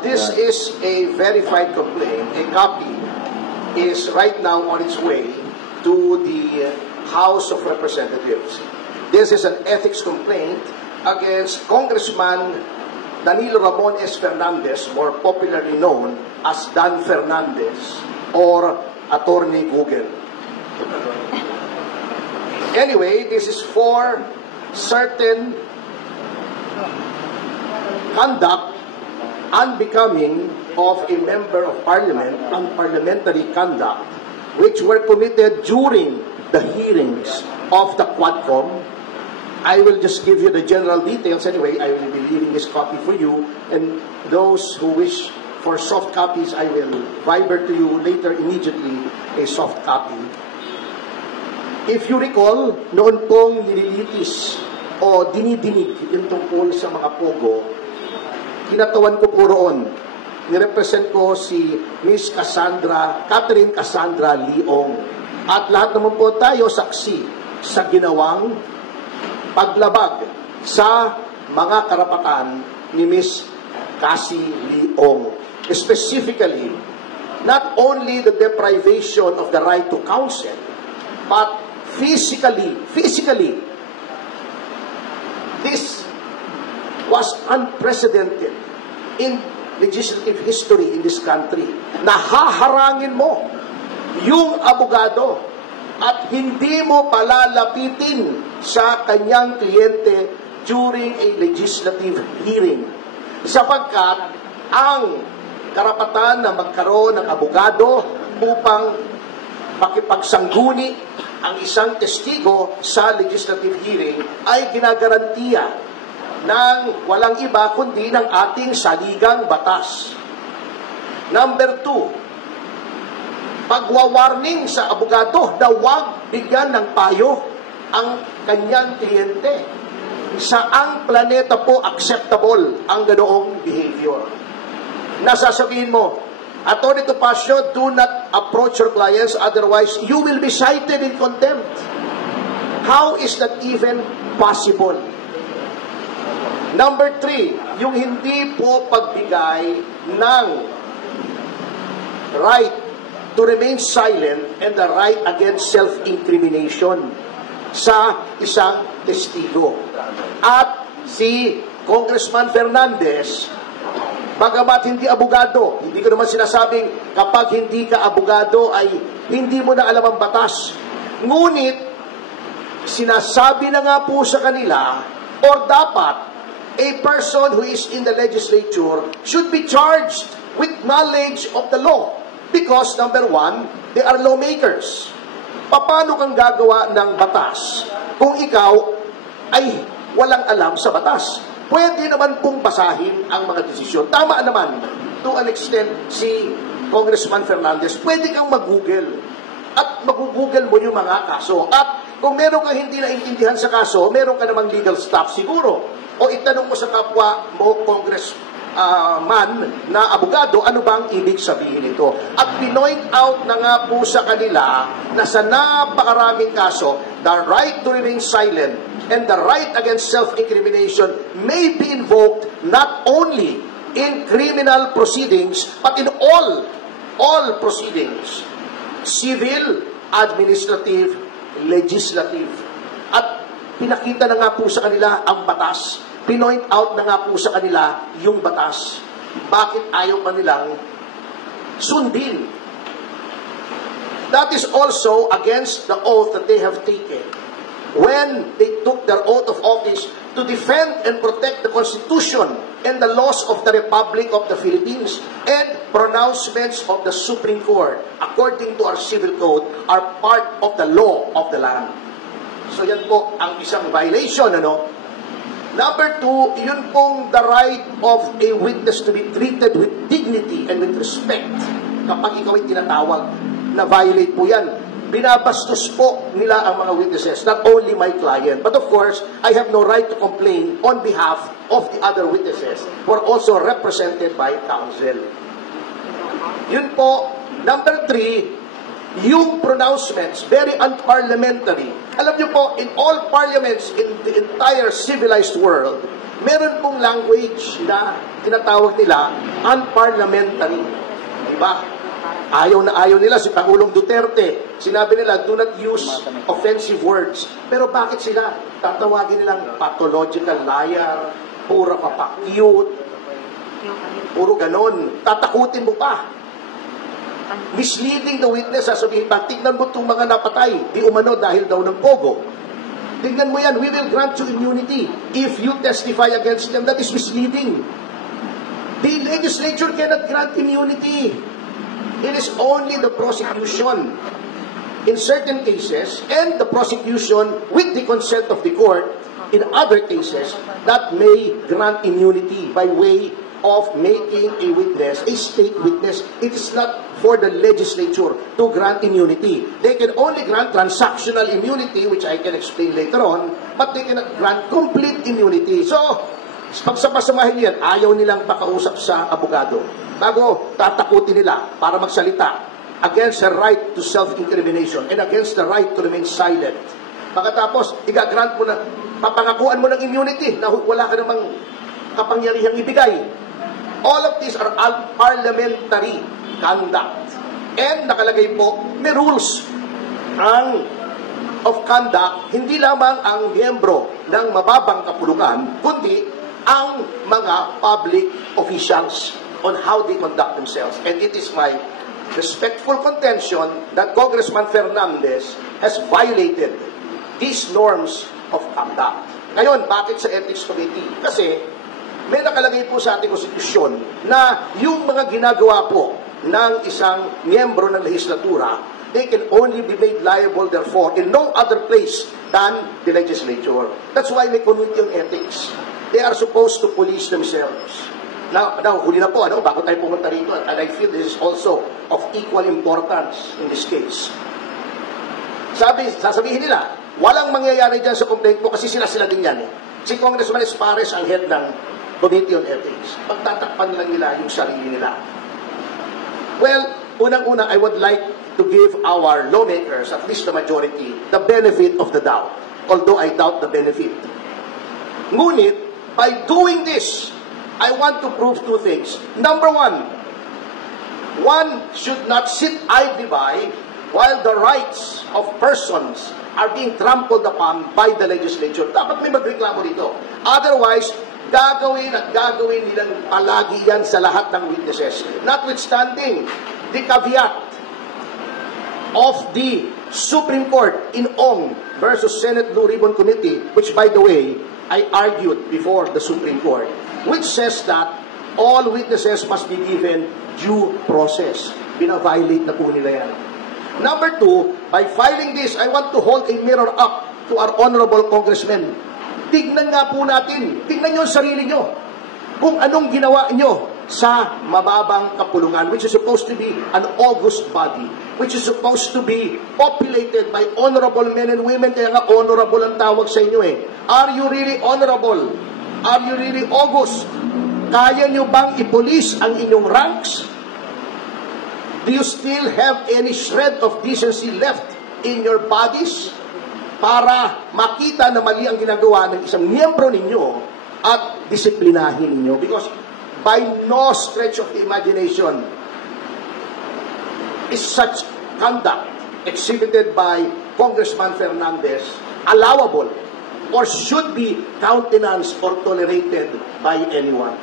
This is a verified complaint. A copy is right now on its way to the House of Representatives. This is an ethics complaint against Congressman Danilo Ramon S. Fernandez, more popularly known as Dan Fernandez or Attorney Google. Anyway, this is for certain conduct unbecoming of a member of parliament, unparliamentary conduct, which were committed during the hearings of the Quadcom. I will just give you the general details anyway. I will be leaving this copy for you, and those who wish for soft copies, I will viber to you later immediately a soft copy. If you recall, noon pong nililitis o dinidinig yung tungkol sa mga pogo, kinatawan ko po roon. Nirepresent ko si Miss Catherine Cassandra Leong. At lahat naman po tayo saksi sa ginawang paglabag sa mga karapatan ni Miss Cassie Leong. Specifically, not only the deprivation of the right to counsel, but physically, this was unprecedented in legislative history in this country. Nahaharangin mo yung abogado at hindi mo palalapitin sa kanyang kliyente during a legislative hearing. Sapagkat ang karapatan na magkaroon ng abogado upang makipagsangguni ang isang testigo sa legislative hearing ay ginagarantiya ng walang iba kundi ng ating saligang batas. Number 2, pagwawarning sa abogado na huwag bigyan ng payo ang kanyang kliyente. Saang planeta po acceptable ang ganoong behavior? Nasasabihin mo, Attorney Topacio, do not approach your clients, otherwise you will be cited in contempt. How is that even possible? Number 3, yung hindi po pagbigay ng right to remain silent and the right against self-incrimination sa isang testigo. At si Congressman Fernandez, bagamat hindi abogado, hindi ko naman sinasabing kapag hindi ka abogado ay hindi mo na alam ang batas. Ngunit, sinasabi na nga po sa kanila, or dapat, a person who is in the legislature should be charged with knowledge of the law. Because, number 1, they are lawmakers. Paano kang gagawa ng batas kung ikaw ay walang alam sa batas? Pwede naman pong basahin ang mga desisyon. Tama naman, to an extent, si Congressman Fernandez, pwede kang mag-google. At mag-google mo yung mga kaso. At kung meron kang hindi naintindihan sa kaso, meron ka namang legal staff siguro. O itanong mo sa kapwa mo, congressman na abogado, ano bang ibig sabihin ito? At pinoint out na nga po sa kanila na sa napakaraming kaso, the right to remain silent and the right against self-incrimination may be invoked not only in criminal proceedings, but in all proceedings. Civil, administrative, legislative. At pinakita na nga po sa kanila ang batas. Pinoint out na nga po sa kanila yung batas. Bakit ayaw pa nilang sundin? That is also against the oath that they have taken when they took their oath of office to defend and protect the Constitution and the laws of the Republic of the Philippines and pronouncements of the Supreme Court, according to our civil code, are part of the law of the land. So yan po ang isang violation, ano? Number 2, yun pong the right of a witness to be treated with dignity and with respect. Kapag ikaw ay tinatawag, na violate po yan. Binabastos po nila ang mga witnesses, not only my client. But of course, I have no right to complain on behalf of the other witnesses who are also represented by counsel. Yun po. Number 3, yung pronouncements, very unparliamentary. Alam niyo po, in all parliaments in the entire civilized world, meron pong language na tinatawag nila unparliamentary. Diba? Ayaw na ayaw nila si Pangulong Duterte. Sinabi nila, do not use offensive words. Pero bakit sila tatawagin nilang pathological liar, puro kapakyut, puro ganon. Tatakutin mo pa. Misleading the witness, sasabihin pa, tignan mo itong mga napatay, di umano dahil daw ng pogo. Tignan mo yan, we will grant you immunity if you testify against them. That is misleading. The legislature cannot grant immunity. It is only the prosecution in certain cases and the prosecution with the consent of the court in other cases that may grant immunity by way of making a witness, a state witness. It is not for the legislature to grant immunity. They can only grant transactional immunity, which I can explain later on, but they cannot grant complete immunity. So, pagsapasamahin yan, ayaw nilang pakausap sa abogado. Bago tatakutin nila para magsalita against the right to self-incrimination and against the right to remain silent. Pagkatapos, igagrant mo na, papangakuan mo ng immunity na wala ka namang kapangyarihang ibigay. All of these are parliamentary conduct. And nakalagay po, may rules of conduct, hindi lamang ang miyembro ng mababang kapulungan, kundi ang mga public officials on how they conduct themselves. And it is my respectful contention that Congressman Fernandez has violated these norms of conduct. Ngayon, bakit sa Ethics Committee? Kasi may nakalagay po sa ating konstitusyon na yung mga ginagawa po ng isang miyembro ng legislatura, they can only be made liable therefore in no other place than the legislature. That's why may committee on ethics. They are supposed to police themselves. Now huli na po, bago tayo pumunta rito, and I feel this is also of equal importance in this case. Sasabihin nila, walang mangyayari dyan sa complaint mo kasi sila din yan. Si Congressman Espares ang head ng Committee on Ethics. Pagtatakpan lang nila yung sarili nila. Well, unang-una, I would like to give our lawmakers, at least the majority, the benefit of the doubt. Although I doubt the benefit. Ngunit, by doing this, I want to prove two things. Number one should not sit idly by while the rights of persons are being trampled upon by the legislature. Dapat may magreklamo dito. Otherwise, gagawin nilang palagi yan sa lahat ng witnesses. Notwithstanding the caveat of the Supreme Court in Ong versus Senate Blue Ribbon Committee, which by the way, I argued before the Supreme Court, which says that all witnesses must be given due process. Bina-violate na po nila yan. Number two, by filing this, I want to hold a mirror up to our honorable congressmen. Tignan nga po natin, tignan nyo ang sarili nyo, kung anong ginawa nyo sa mababang kapulungan, which is supposed to be an august body, which is supposed to be populated by honorable men and women, kaya nga honorable ang tawag sa inyo eh. Are you really honorable? Are you really august? Kaya nyo bang ipulis ang inyong ranks? Do you still have any shred of decency left in your bodies para makita na mali ang ginagawa ng isang miyembro ninyo at disiplinahin ninyo? Because by no stretch of the imagination is such conduct exhibited by Congressman Fernandez allowable or should be countenanced or tolerated by anyone.